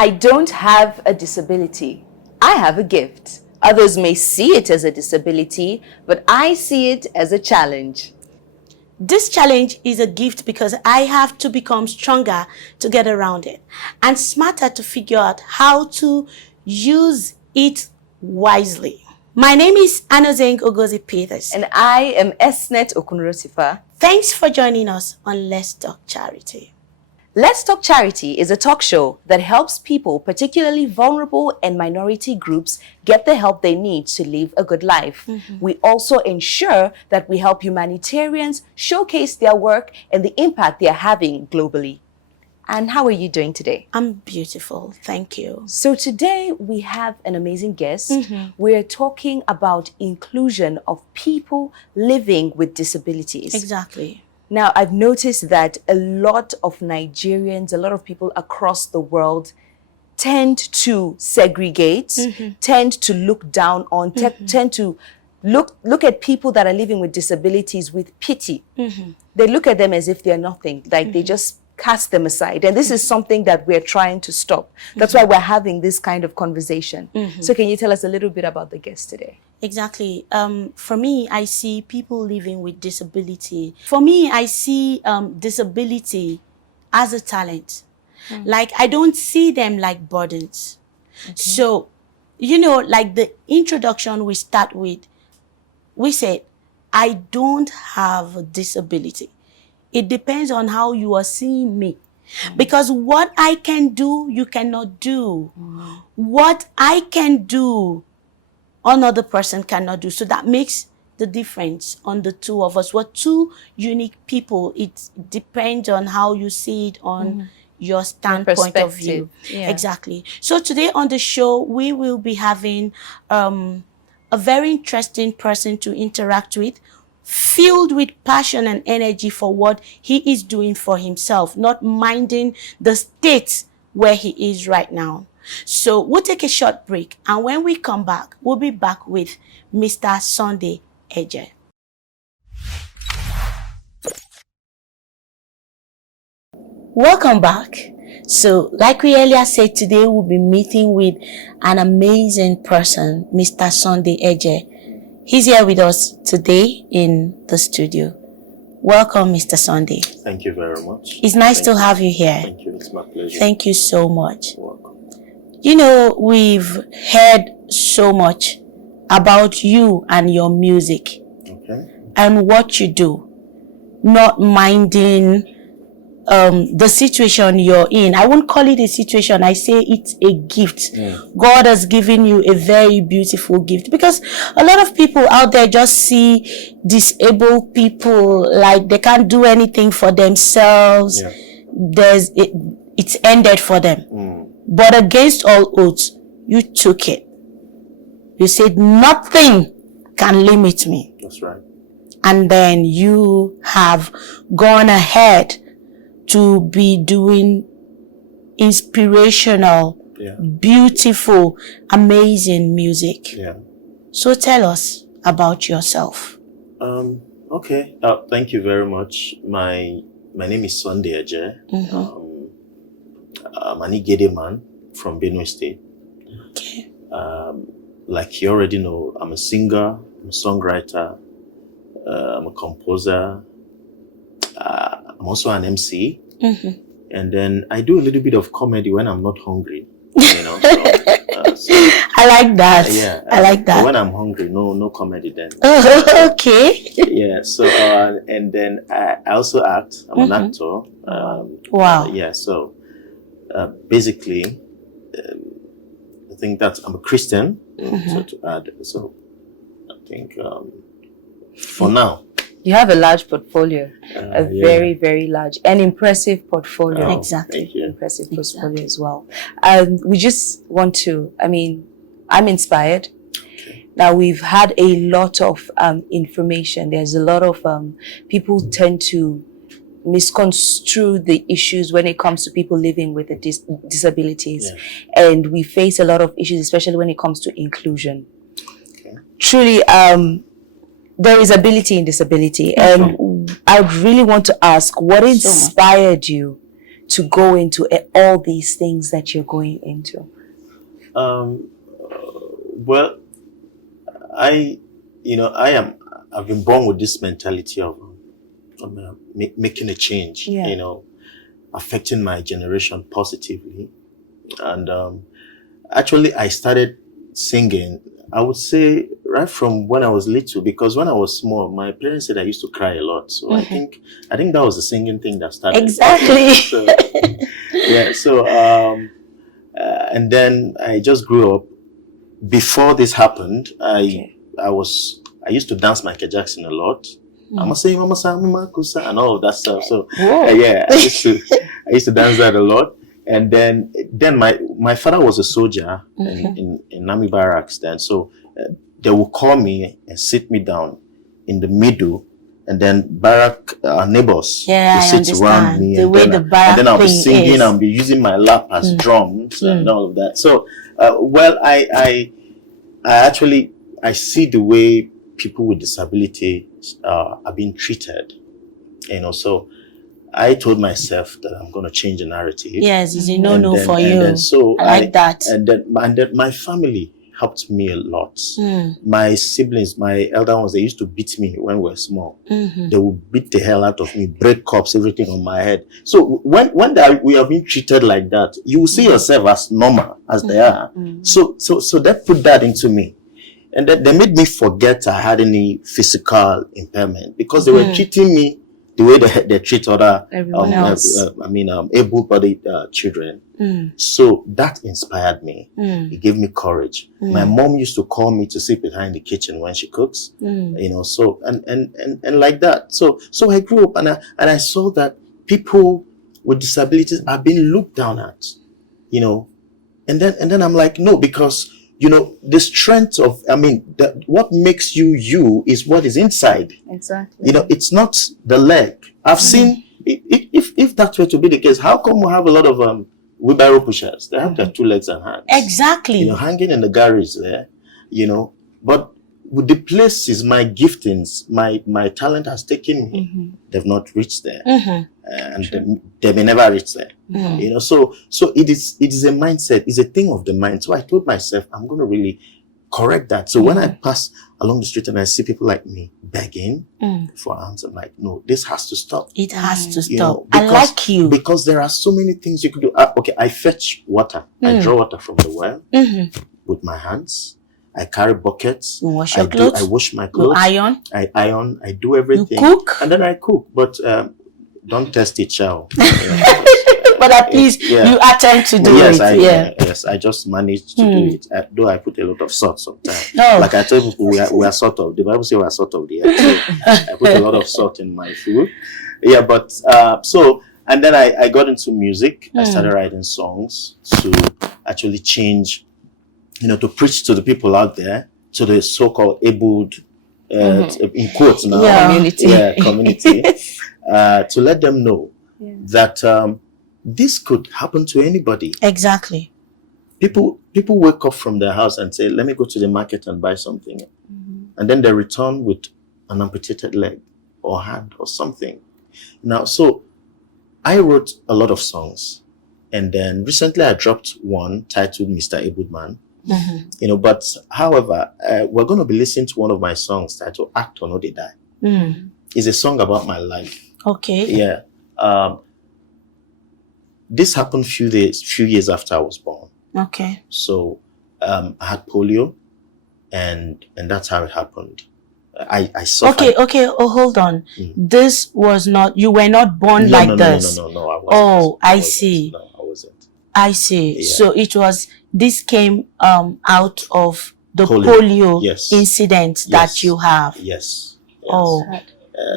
I don't have a disability. I have a gift. Others may see it as a disability, but I see it as a challenge. This challenge is a gift because I have to become stronger to get around it and smarter to figure out how to use it wisely. My name is Anozeng Ogozi Peters. And I am Esnet Okunrotifa. Thanks for joining us on Let's Talk Charity. Let's Talk Charity is a talk show that helps people, particularly vulnerable and minority groups, get the help they need to live a good life. We also ensure that we help humanitarians showcase their work and the impact they are having globally. And how are you doing today? I'm beautiful, thank you. So today we have an amazing guest. We're talking about inclusion of people living with disabilities. Exactly. Now, I've noticed that a lot of Nigerians, a lot of people across the world tend to segregate, tend to look down on, tend to look at people that are living with disabilities with pity. They look at them as if they're nothing, like they just cast them aside. And this is something that we're trying to stop. That's why we're having this kind of conversation. So can you tell us a little bit about the guest today? Exactly. For me, I see people living with disability. For me, I see disability as a talent. Like, I don't see them like burdens. So, you know, like the introduction we start with, we said, I don't have a disability. It depends on how you are seeing me. Because what I can do, you cannot do. What I can do, another person cannot do. So that makes the difference on the two of us. We're two unique people. It depends on how you see it on your standpoint of view. Exactly. So today on the show, we will be having a very interesting person to interact with, filled with passion and energy for what he is doing for himself, not minding the state where he is right now. So we'll take a short break, and when we come back, we'll be back with Mr. Sunday Eje. Welcome back. So, like we earlier said, today we'll be meeting with an amazing person, Mr. Sunday Eje. He's here with us today in the studio. Welcome, Mr. Sunday. Thank you very much. It's nice to have you here. Thank you. It's my pleasure. Thank you so much. You're welcome. You know, we've heard so much about you and your music and what you do, not minding the situation you're in. I won't call it a situation. I say it's a gift. God has given you a very beautiful gift, because a lot of people out there just see disabled people like they can't do anything for themselves. It's ended for them. But against all odds, you took it. You said nothing can limit me. That's right. And then you have gone ahead to be doing inspirational, beautiful, amazing music. So tell us about yourself. Okay. Thank you very much. My name is Sunday Eje. I'm an Igede man from Benue State. Like you already know, I'm a singer, I'm a songwriter, I'm a composer. I'm also an MC, and then I do a little bit of comedy when I'm not hungry. You know, so, I like that. I like that. When I'm hungry, no comedy then. Okay. So and then I also act. I'm an actor. Wow. So basically, I think that I'm a Christian. So to add, so I think for now. You have a large portfolio, very, very large and impressive portfolio. Exactly. Impressive portfolio as well. We just want to, I'm inspired. Now, we've had a lot of information. There's a lot of people tend to misconstrue the issues when it comes to people living with disabilities. And we face a lot of issues, especially when it comes to inclusion. Truly, there is ability in disability. And I really want to ask, what inspired you to go into all these things that you're going into? Well, I've been born with this mentality of making a change, affecting my generation positively. And actually, I started singing, I would say, right from when I was little, because when I was small, my parents said I used to cry a lot. So I think that was the singing thing that started. Exactly. And then I just grew up. Before this happened, I used to dance Michael Jackson a lot. I'ma say Mama Sama Kusa and all of that stuff. So I used to dance that a lot. And then my father was a soldier in Army barracks then. So they would call me and sit me down in the middle, and then barrack neighbors will sit around me, and then I'll be singing, I'll be using my lap as drums and all of that. So I actually see the way people with disabilities are being treated, so I told myself that I'm going to change the narrative. Yes, it's a no for you. So I like that. And then my family helped me a lot. My siblings, my elder ones, they used to beat me when we were small. They would beat the hell out of me, break cups, everything on my head. So when we are being treated like that, you will see yourself as normal as they are. So that put that into me. And that they made me forget I had any physical impairment, because they were treating me the way they treat other able-bodied children. So that inspired me. It gave me courage. My mom used to call me to sit behind the kitchen when she cooks. So and like that. So I grew up and I saw that people with disabilities are being looked down at. And then I'm like, no, because the strength of, what makes you is what is inside. Exactly. It's not the leg. I've seen, if that were to be the case, how come we have a lot of wheelbarrow pushers? They have their 2 legs and hands. Exactly. Hanging in the garage there, but with the places, my giftings, my talent has taken me, they've not reached there. And they may never reach there. So it is a mindset, it's a thing of the mind. So I told myself, I'm going to really correct that. So when I pass along the street and I see people like me begging for alms, I'm like, no, this has to stop. It has to stop. I like you. Because there are so many things you could do. I fetch water. I draw water from the well with my hands. I carry buckets. You wash your clothes. I wash my clothes. You iron. I iron. I do everything. You cook. And then I cook. But don't test it, child. But at least you attempt to do it. Yes, I just managed to do it. Though I put a lot of salt sometimes. Oh. Like I tell people, we are salt of. The Bible says we are salt of the earth. So I put a lot of salt in my food. Yeah, but and then I got into music. I started writing songs to actually change, to preach to the people out there, to the so-called abled, in quotes now, community, to let them know that this could happen to anybody. Exactly. People wake up from their house and say, let me go to the market and buy something. And then they return with an amputated leg or hand or something. Now, so I wrote a lot of songs. And then recently I dropped one titled Mr. Abled Man. But however, we're going to be listening to one of my songs titled Act or No They Die. It's a song about my life. Okay. Yeah. This happened few years after I was born. Okay. So I had polio, and that's how it happened. I suffered. Okay. Oh, hold on. This was not, you were not born like this. No. I wasn't. I see. No, I wasn't. I see. Yeah. So this came out of the polio incident that you have. Yes. Oh.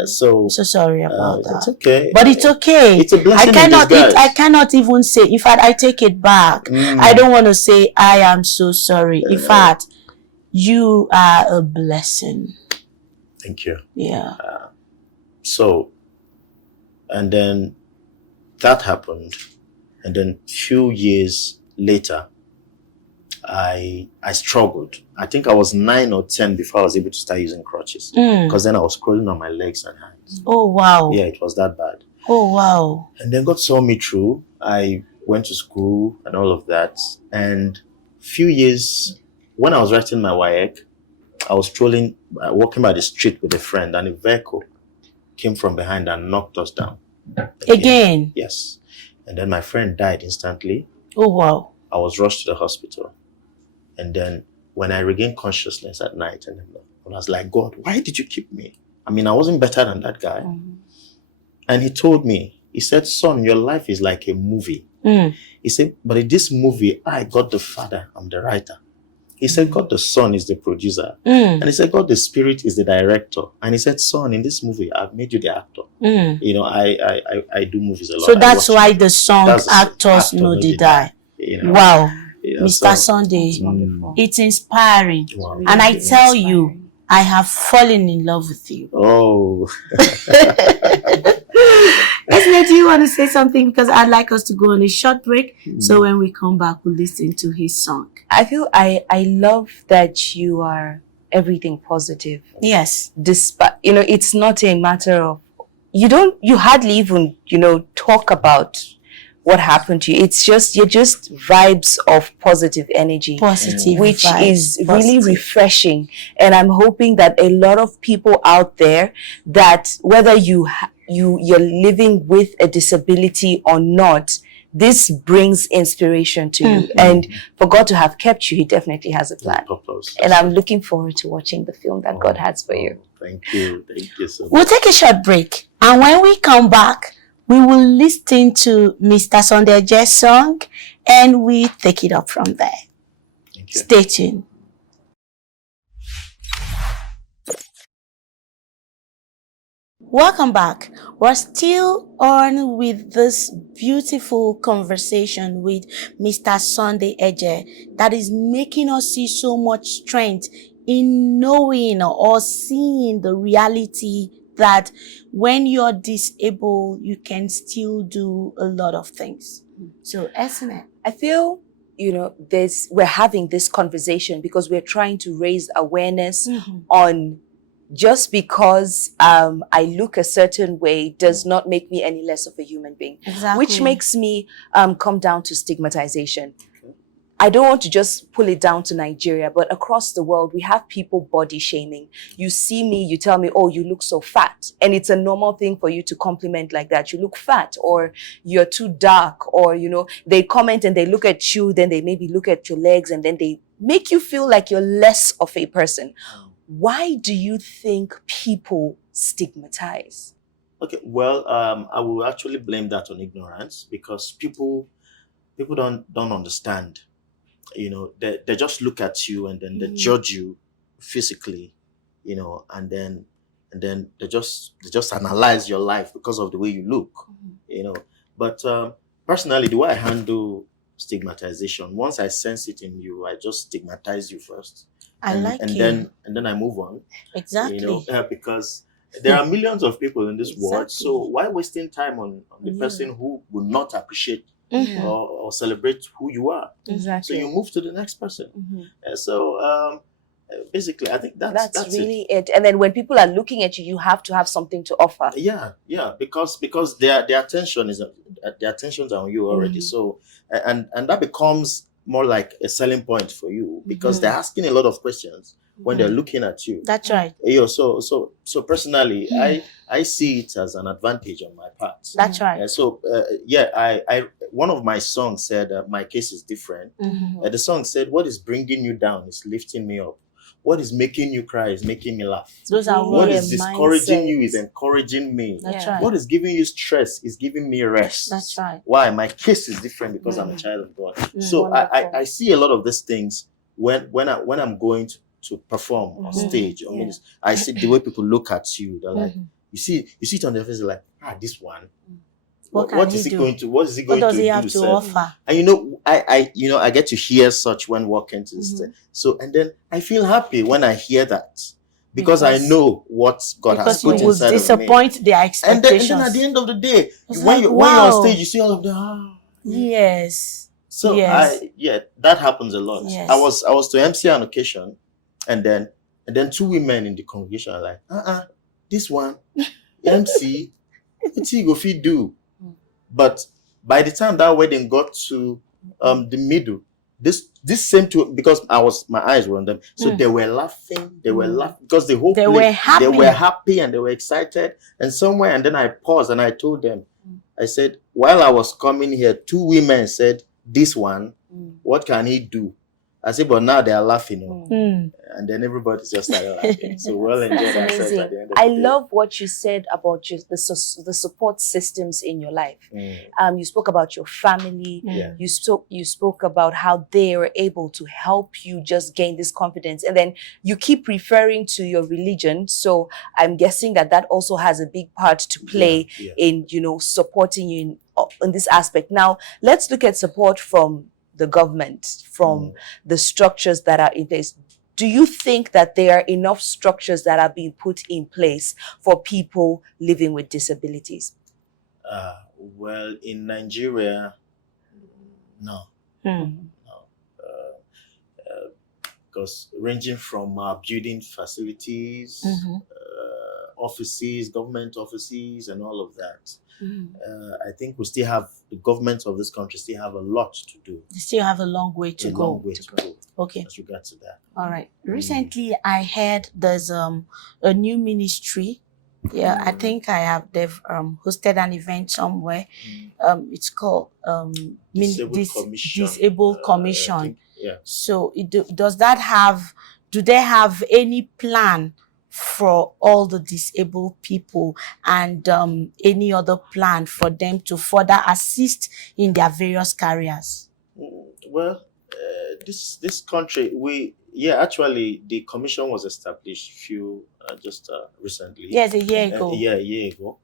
So sorry about that. It's okay. But it's okay. It's a blessing in disguise. I cannot even say, in fact, I take it back. I don't want to say I am so sorry. In fact, you are a blessing. Thank you. Yeah. And then that happened. And then few years later, I struggled. I think I was 9 or 10 before I was able to start using crutches. Because then I was crawling on my legs and hands. Oh, wow. Yeah, it was that bad. Oh, wow. And then God saw me through. I went to school and all of that. And few years, when I was writing my WAEC, I was strolling, walking by the street with a friend, and a vehicle came from behind and knocked us down. Again? Yes. And then my friend died instantly. Oh, wow. I was rushed to the hospital. And then when I regained consciousness at night, and I was like, God, why did you keep me? I mean, I wasn't better than that guy. Mm-hmm. And he told me, he said, son, your life is like a movie. He said, but in this movie, I, God the Father, I'm the writer. He said, God the Son is the producer. And he said, God the Spirit is the director. And he said, son, in this movie, I've made you the actor. You know, I do movies a lot. So that's why the song Actors No Dey Die. You know, Wow. you know, Mr. so, Sunday, it's inspiring. Wow. And I tell you, I have fallen in love with you. Oh. Esme, do you want to say something? Because I'd like us to go on a short break. So when we come back, we'll listen to his song. I feel I love that you are everything positive. Yes. Despite, you know, it's not a matter of, you hardly even, talk about what happened to you. It's just, you're just vibes of positive energy. Positive which vibes. is really refreshing. And I'm hoping that a lot of people out there, that whether you're living with a disability or not, this brings inspiration to you. And for God to have kept you, he definitely has a plan. And I'm looking forward to watching the film that God has for you. Thank you. Thank you so much. We'll take a short break. And when we come back, we will listen to Mr. Sunday Eje's song and we take it up from there. Thank you. Stay tuned. Welcome back. We're still on with this beautiful conversation with Mr. Sunday Eje that is making us see so much strength in knowing or seeing the reality that when you're disabled, you can still do a lot of things. So, Esme, I feel, we're having this conversation because we're trying to raise awareness on just because I look a certain way does not make me any less of a human being. Exactly. Which makes me come down to stigmatization. I don't want to just pull it down to Nigeria, but across the world, we have people body shaming. You see me, you tell me, oh, you look so fat. And it's a normal thing for you to compliment like that. You look fat, or you're too dark, or, they comment and they look at you, then they maybe look at your legs, and then they make you feel like you're less of a person. Why do you think people stigmatize? Okay, well, I will actually blame that on ignorance, because people don't understand. They just look at you and then they judge you physically, and then they just analyze your life because of the way you look, But personally, the way I handle stigmatization, once I sense it in you, I just stigmatize you first. And then I move on. Exactly. Because there are millions of people in this world, so why wasting time on the person who will not appreciate or celebrate who you are? Exactly. So you move to the next person. Basically, I think that's really it. And then when people are looking at you, you have to have something to offer. Yeah, because their attentions are on you already. So and that becomes more like a selling point for you, because they're asking a lot of questions when they're looking at you. That's right. So personally, I see it as an advantage on my part. That's right. I one of my songs said my case is different. The song said, what is bringing you down is lifting me up. What is making you cry is making me laugh. Those are what is discouraging you is encouraging me. That's right. What is giving you stress is giving me rest. That's right. Why? My case is different because I'm a child of God. So I see a lot of these things when I'm going to perform on stage. I see the way people look at you. They're like, you see it on their face. They're like, this one. What is he going to do? What does he have to offer? And I get to hear such when walking to the stage. So, and then I feel happy when I hear that, because I know what God has put inside of me. Because you will disappoint their expectations. And then at the end of the day, when you're on stage, you see all of them. Yes. So that happens a lot. Yes. I was to MC an occasion, and then two women in the congregation are like, this one, MC. everything you go fit do. But by the time that wedding got to the middle, this same two, because my eyes were on them, so they were laughing, because the whole They place, were happy. they were happy and they were excited. And somewhere, and then I paused and I told them, I said, while I was coming here, 2 women said, this one, what can he do? I said, but now they are laughing. And then everybody's just started laughing. So we'll enjoy That's ourselves amazing. at the end of I the day. love what you said about just the support systems in your life. You spoke about your family. Yeah. You spoke about how they were able to help you just gain this confidence. And then you keep referring to your religion. So I'm guessing that also has a big part to play in, supporting you in this aspect. Now, let's look at support from the government, from the structures that are in place. Do you think that there are enough structures that are being put in place for people living with disabilities? Well, in Nigeria, no. Because ranging from building facilities, offices, government offices, and all of that, I think the government of this country still have a lot to do. You still have a long way to go. Long way to go. Okay. As regards to that. All right. Recently, I heard there's a new ministry. Yeah, I think they've hosted an event somewhere. It's called Disabled Commission. So do they have any plan for all the disabled people, and any other plan for them to further assist in their various careers? Well, this country, actually the commission was established recently. Yes, a year ago. A year ago.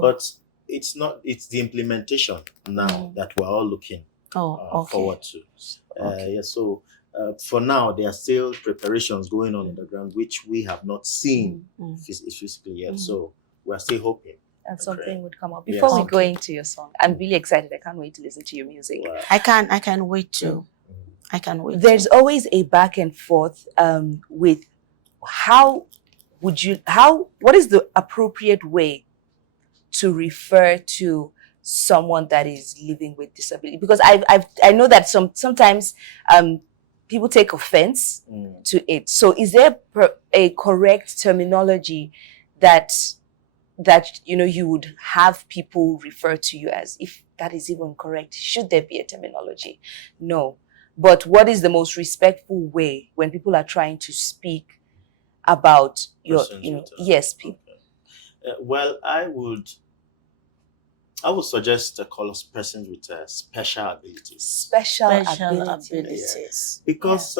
But it's the implementation now that we're all looking forward to. So for now, there are still preparations going on the ground, which we have not seen physically yet. So we're still hoping and something would come up. Before we go into your song, I'm really excited. I can't wait to listen to your music. Wow. I can wait to. I can wait. There's always a back and forth with what is the appropriate way to refer to someone that is living with disability? Because I know that sometimes people take offense to it. So is there a correct terminology that you would have people refer to you as, if that is even correct? Should there be a terminology? No. But what is the most respectful way when people are trying to speak about your, people? Well, I would suggest to call us persons with special abilities. Special abilities. Because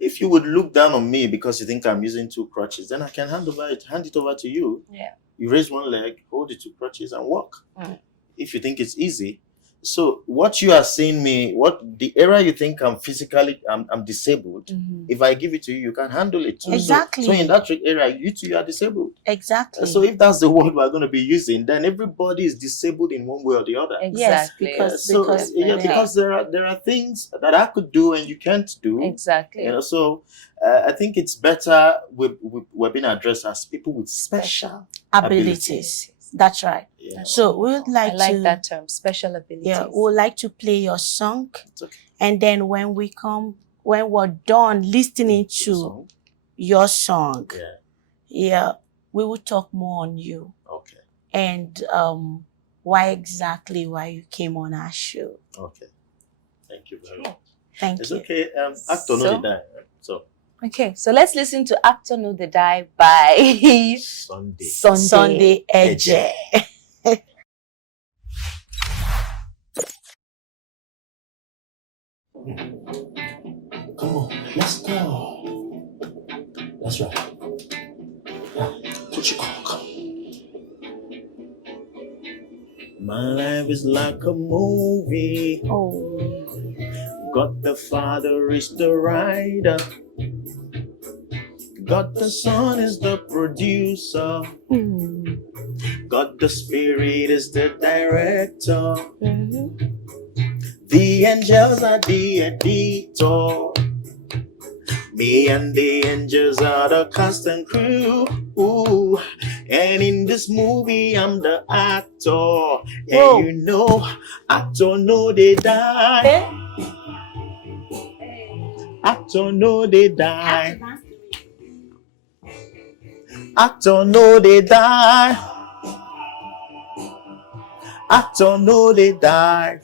if you would look down on me because you think I'm using 2 crutches, then I can hand it over to you. Yeah. You raise 1 leg, hold the 2 crutches, and walk. If you think it's easy. So what you are saying what the area you think I'm disabled, if I give it to you, you can handle it too. Exactly. So in that area, you are disabled. Exactly. So if that's the word we're going to be using, then everybody is disabled in one way or the other. Exactly. Yes, because there are things that I could do and you can't do. Exactly. So I think it's better we're being addressed as people with special abilities. That's right. Yeah. So we would like that term, special abilities. Yeah, we would like to play your song. Okay. And then when we're done listening to your song, we will talk more on you. Okay. And why you came on our show. Okay. Thank you very much. Thank you. It's okay. Actor no dey die. So. Okay, so let's listen to Actor No Dey Die by Sunday Eje. Come on, let's go. That's right. What you call? Come. My life is like a movie. God the Father is the writer. God the Son is the producer. God the Spirit is the director. The angels are the editor. Me and the angels are the cast and crew. Ooh. And in this movie, I'm the actor. Whoa. And you know, actor know they die. Actor know they die. Actor know they die. Actor know they die.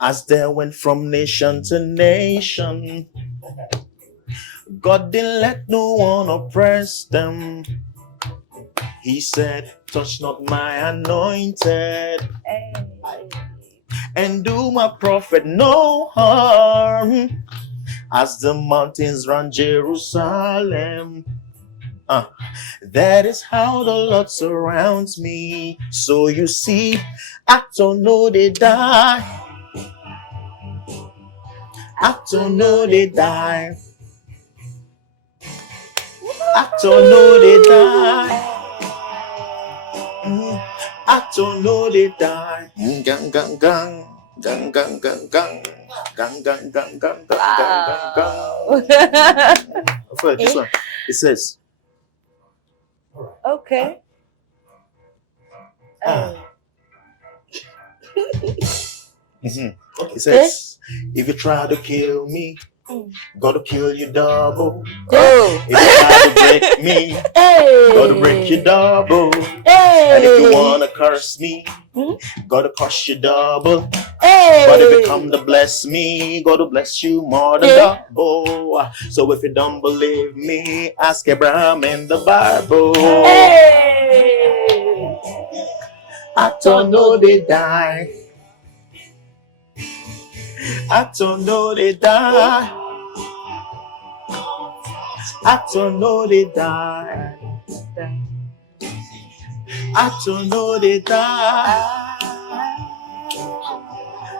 As they went from nation to nation, God didn't let no one oppress them. He said, touch not my anointed, and do my prophet no harm. As the mountains round Jerusalem, that is how the Lord surrounds me. So you see, I don't know they die. I don't know they die. I don't know they die. I don't know they die. Gang gang gang. Gang gang gang gang. Gang gang gang gang gang gang gang. This one. It says. Okay. It says, if you try to kill me, gotta kill you double. Oh. If you try to break me, gotta break you double. And if you wanna curse me, gotta curse you double. But if you come to bless me, gotta bless you more than double. So if you don't believe me, ask Abraham in the Bible. I don't know they die. I don't know they die. I don't know they die. I don't know they die.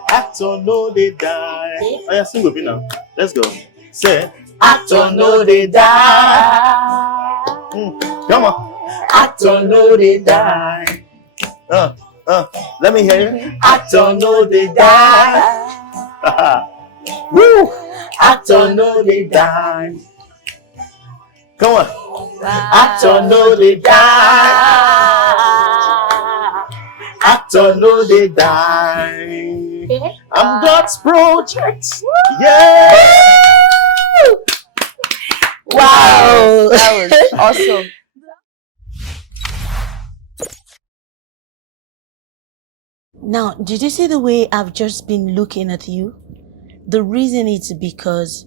I don't know they die. Oh yeah, sing with me now. Let's go. Say, I don't know they die. Come on. I don't know they die. Let me hear you. I don't know they die. Woo! I don't know they die. Come on. I don't know they die. I don't know they die. I'm God's project. Yeah. Wow. That was awesome. Now, did you see the way I've just been looking at you? The reason is because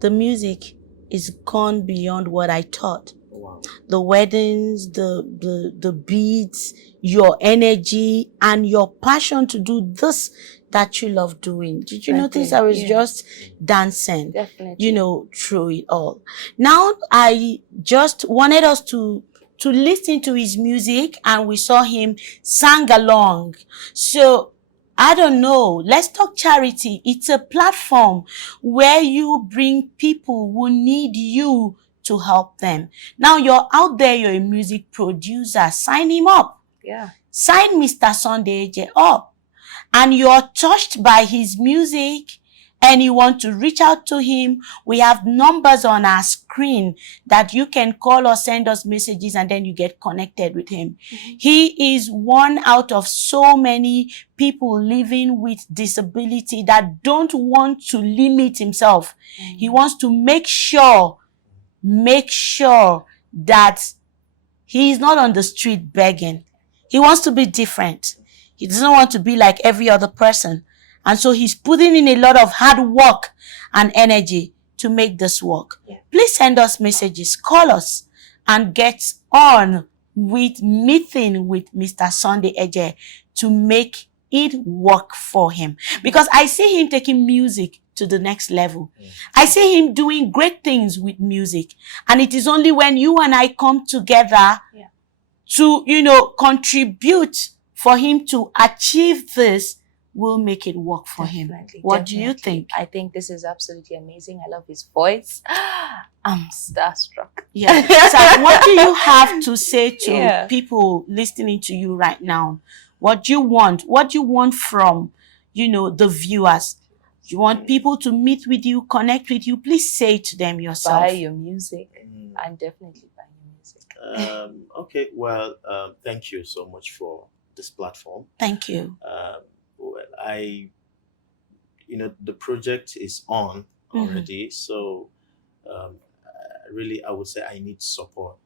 the music is gone beyond what I thought. Wow. The weddings, the beats, your energy, and your passion to do this that you love doing. Did you notice I was just dancing? Definitely. Through it all. Now, I just wanted us to listen to his music, and we saw him sang along. So, I don't know. Let's talk charity. It's a platform where you bring people who need you to help them. Now you're out there, you're a music producer. Sign him up. Yeah. Sign Mr. Sunday AJ up. And you're touched by his music and you want to reach out to him. We have numbers on our screen that you can call or send us messages, and then you get connected with him. He is one out of so many people living with disability that don't want to limit himself. He wants to make sure that he is not on the street begging. He wants to be different. He doesn't want to be like every other person. And so he's putting in a lot of hard work and energy to make this work. Yeah. Please send us messages, call us, and get on with meeting with Mr. Sunday Eje to make it work for him. Because I see him taking music to the next level. I see him doing great things with music. And it is only when you and I come together to, contribute for him to achieve this, will make it work for him. What do you think? I think this is absolutely amazing. I love his voice. I'm starstruck. Yeah. So what do you have to say to people listening to you right now? What do you want? What do you want from, the viewers? you want people to meet with you, connect with you, please say to them yourself. Buy your music. I'm definitely buying your music. Okay, well, thank you so much for this platform. Thank you. Well, the project is on already, so really, I would say I need support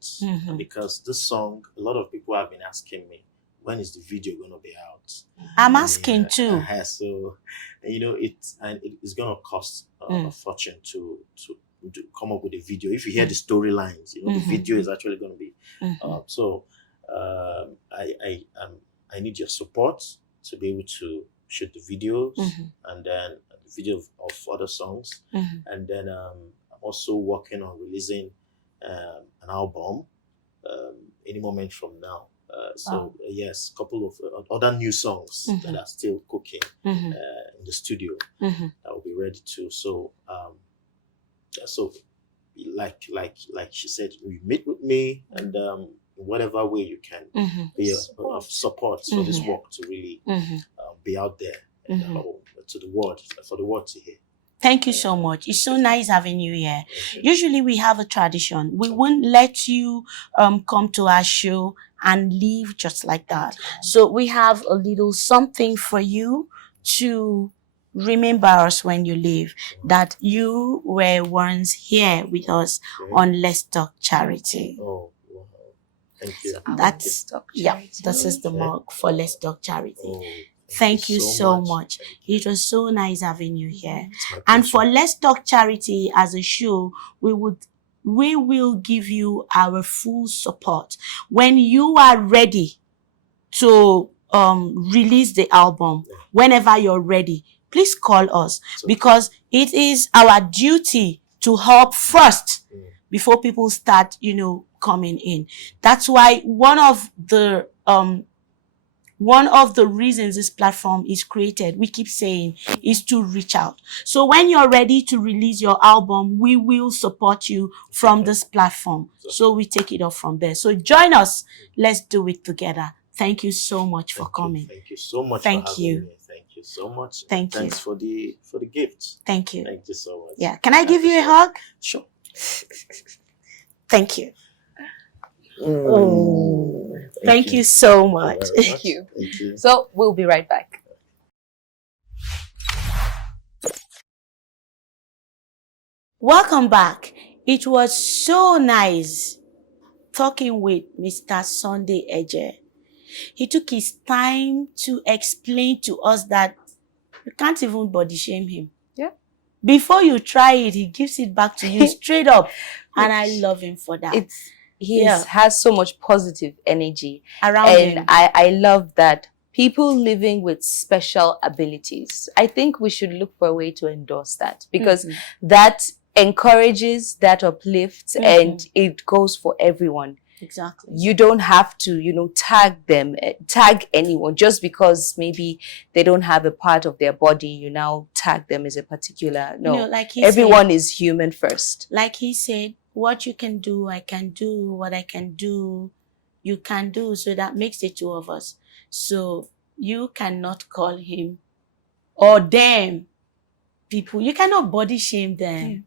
because this song, a lot of people have been asking me, when is the video going to be out? I'm asking too. So, it's going to cost a fortune to come up with a video. If you hear the storylines, the video is actually going to be. I need your support to be able to shoot the videos and then the video of other songs, and then I'm also working on releasing an album any moment from now. Yes, a couple of other new songs that are still cooking in the studio that will be ready to. So, like she said, you meet with me, and in whatever way you can be of support for this work to really be out there to the world, for the world to hear. Thank you so much. It's so nice having you here. Usually we have a tradition. We won't let you come to our show and leave just like that. So we have a little something for you to remember us when you leave, that you were once here with us on Let's Talk Charity. Oh, wow. Thank you. This is the mug for Let's Talk Charity. Thank you so much. It was so nice having you here. And for Let's Talk Charity as a show, we will give you our full support. When you are ready to release the album, whenever you're ready, please call us, because it is our duty to help first before people start, coming in. That's why one of the reasons this platform is created, we keep saying, is to reach out. So when you're ready to release your album, we will support you from this platform. So we take it off from there. So join us. Let's do it together. Thank you so much for coming. Thank you so much. Thank for you. having me. Thank you so much. Thank you. Thanks for the gift. Thank you. Thank you so much. Yeah. Can I give you a hug? Sure. Thank you. Thank you so much. Thank you. Thank you. So we'll be right back. Welcome back. It was so nice talking with Mr. Sunday Eje. He took his time to explain to us that you can't even body shame him. Yeah. Before you try it, he gives it back to you straight up. And I love him for that. He has so much positive energy around him. And I love that. People living with special abilities, I think we should look for a way to endorse that, because that encourages, that uplifts, and it goes for everyone. Exactly. You don't have to, tag anyone just because maybe they don't have a part of their body. You now tag them as a particular. No, everyone is human first. Like he said, what you can do, I can do. What I can do, you can do. So that makes the two of us. So you cannot call him or them people. You cannot body shame them. Yeah.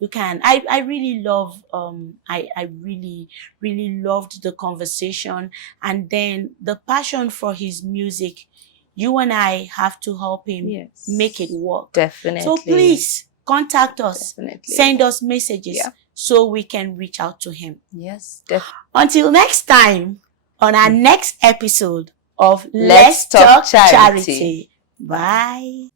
You can. I really love, I really, really loved the conversation, and then the passion for his music. You and I have to help him make it work. Definitely. So please contact us. Definitely. Send us messages so we can reach out to him. Yes, definitely. Until next time, on our next episode of Let's Talk Charity. Bye.